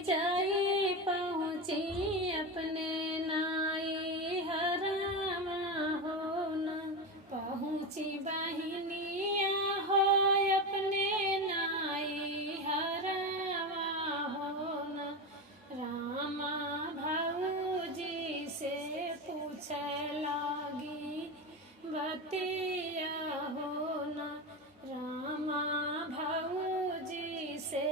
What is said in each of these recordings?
जाई पहुँची अपने नाई हरामा हो न। पहुँची बहिनिया हो अपने नाई हरामा हो न। रामा भाऊजी से पूछे लागी बतिया हो न। रामा भाऊजी से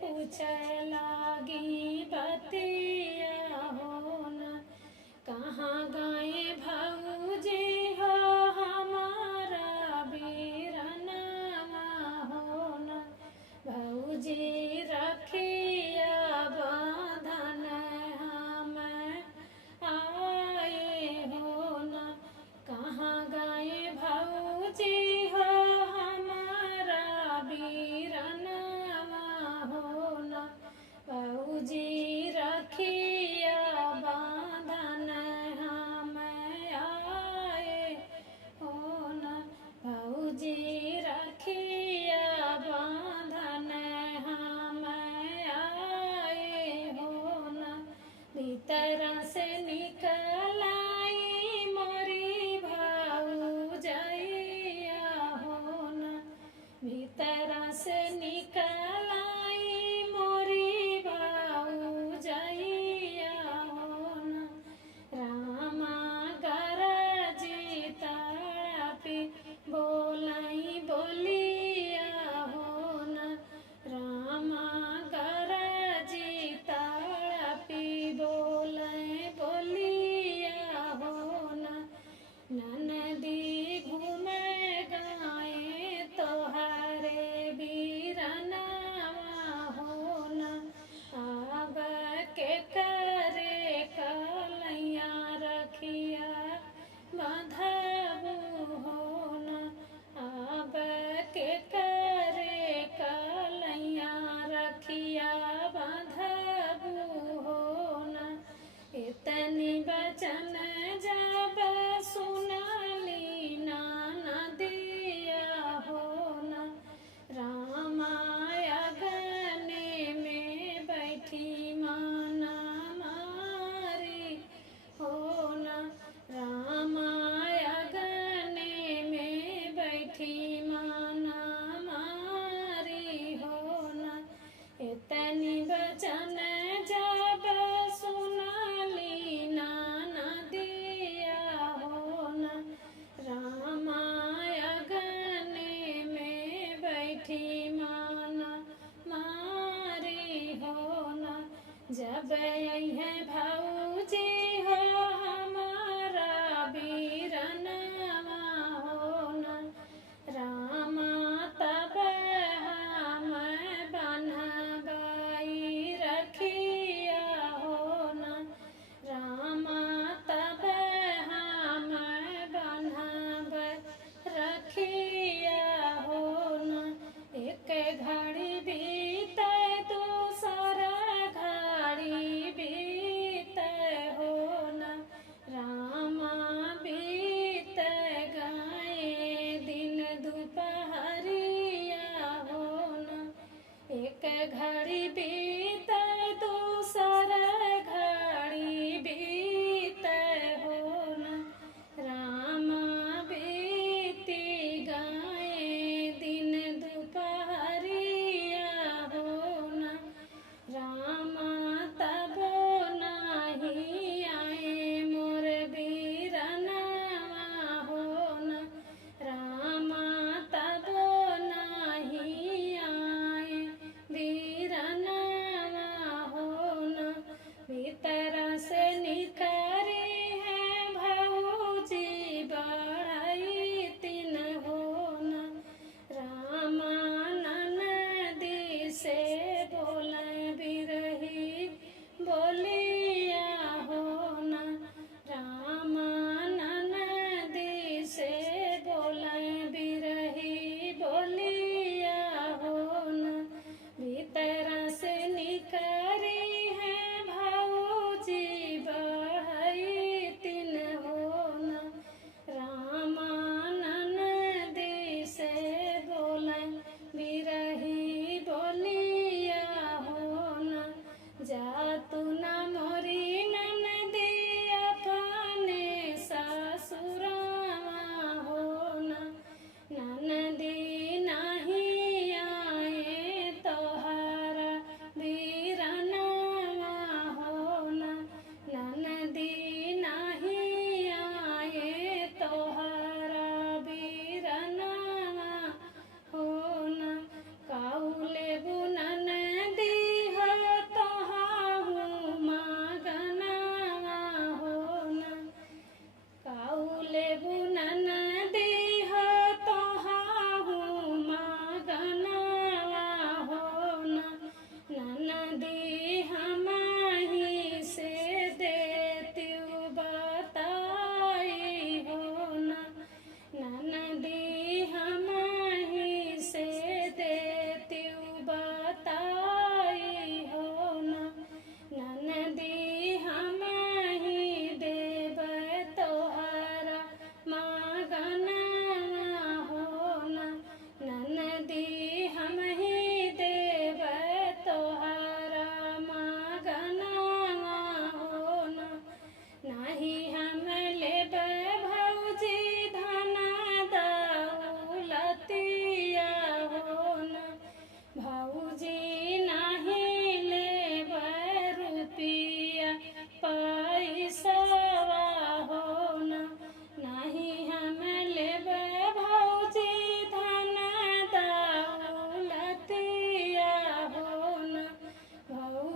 पूछे लागी बतिया हो न। कहाँ गए भाऊजी हो हमारा बीरनवा हो न। भाऊजी रखिया बांधन हमें आए हो न। कहाँ गए भाऊजी हो हमारा बीरनवा हो न। भाऊजी रखिया बांधन हमें आए हो न। भाऊजी रखिया बांधन हमें आए हो न। भीतर से निकल आई मोरी भाऊजैया हो न। भीतर से निकल आई मोरी भाऊजैया हो न। रामा गरजी तड़पी बोलाई बोलिया हो न। रामा गरजी तड़पी बोले बोलिया हो न। ननदी घूमे गाए तोहरे बीरनवा हो न। आब के करे कलैया रखिया बांधबू हो न। आब के करे कलैया रखिया बांधबू हो न। इतनी बचन जब सुनली ननदिया हो न। रामा अगने में बैठी माना मारी हो न। रामा अगने में बैठी माना मारी हो न। इतनी बचन जब सुनली ननदिया हो न। रामा अगने में बैठी माना मारी हो न। जब अइहे भाऊजी हो हमारा बीरनवा हो न। रामा तब हम बन्हबई रखिया हो न। रामा तब हम बन्हब रखिया हो न। एक घड़ी बीते दूसरा घड़ी बीते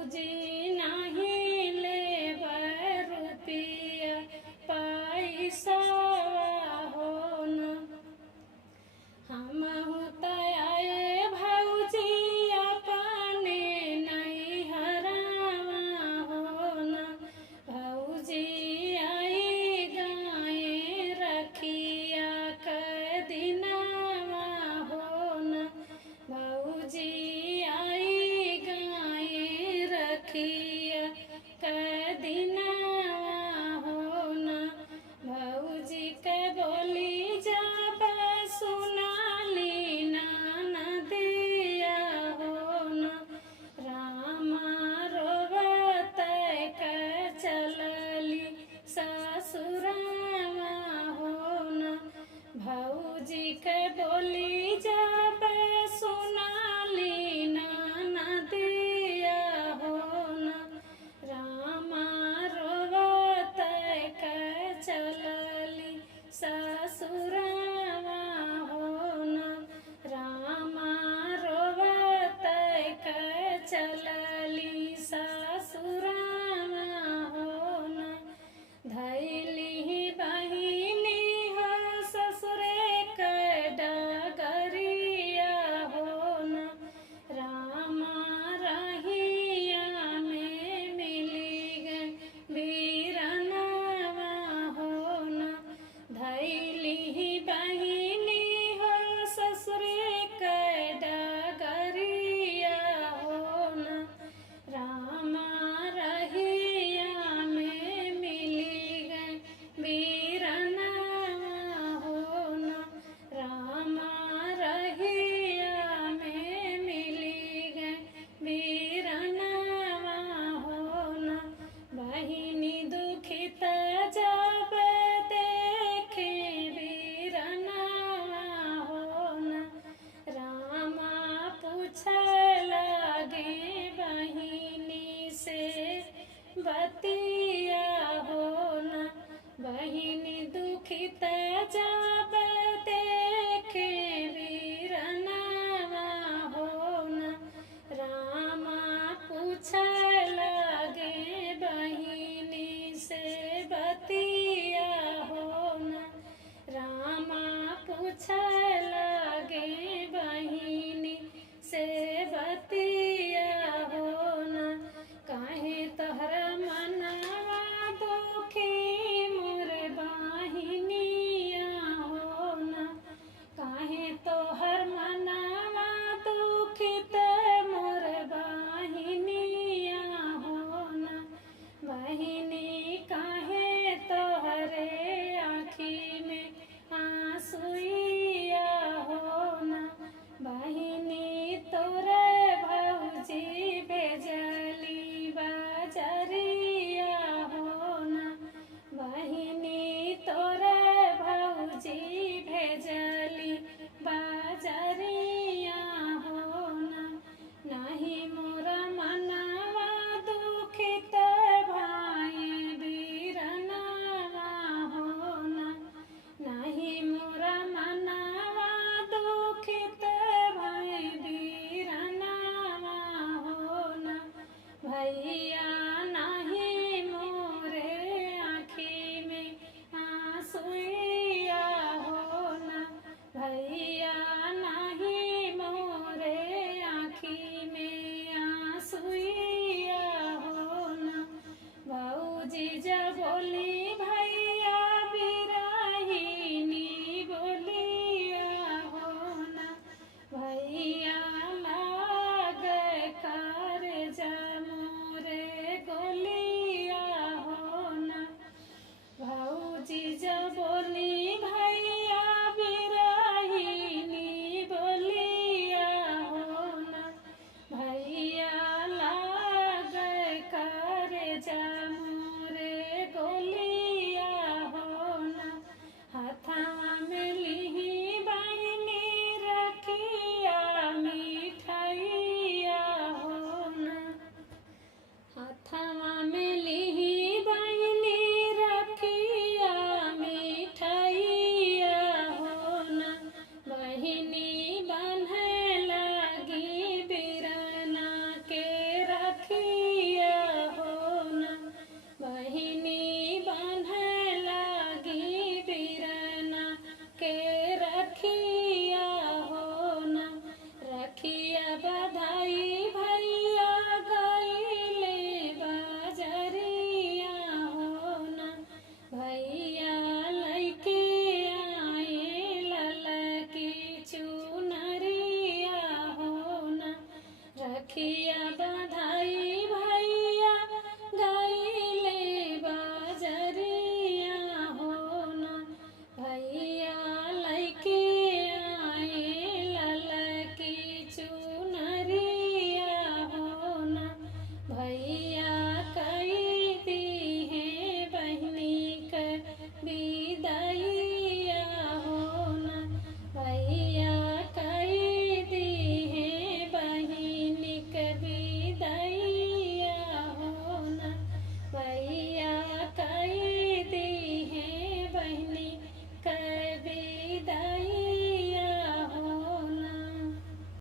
भौजी नाही लेब रुपया पैसा हो न। हमहु त आए भौजी अपने नैहरवा हो न। भौजी आई गाए रखिया क दिनवा हो न। भौजी आई गाए रखिया क दिनवा हो न। भौजी के बोली जब सुनाली ननदिया हो न। रामा रोवत के चलली ससुरवा हो न। भौजी के बोली जब सुनाली ननदिया हो न। रामा रोवत के चलली ससुरवा हो न। रामा रोवत के चलली ससुरवा हो न। धैली बहिनी हो ससुरे के डगरिया हो न। रामा रहिया में मिली गए बीरनवा हो न। धैली बहिनी हो ससुरे के डगरिया हो न। रामा रहिया में मिली गए बीरनवा हो न। रामा रहिया में मिली गए बीरनवा हो न। बहिनी दुखित जब देखे बीरनवा हो न। रामा पूछ लगे बहिनी से बतिया हो न। बहिनी दुखित जब देखे बीरनवा हो न। रामा पूछ लगे बहिनी से बतिया हो न। रामा पूछ लगे बहिनी से बतिया हो न। काहे तोहरा मनवा दुखी मोर बहिनिया हो न। काहे तोहर मनवा दुखित मोर बहिनिया हो न। बहिनी काहे तोहरे आँखी में आंसुइया हो न। बहिनी तोरे भौजी भेजली बजरिया हो न। बहिनी तोरे भौजी भेजली बजरिया हो न। नहीं मोरा मनवा दुखित भाई बीरनवा हो न। नहीं मोरा मनवा दुखित भाई बीरनवा हो न। भैया नहीं मोरे आँखी में आंसुइया हो न। भैया नहीं मोरे आँखी में आंसुइया हो न। भौजी जब बोली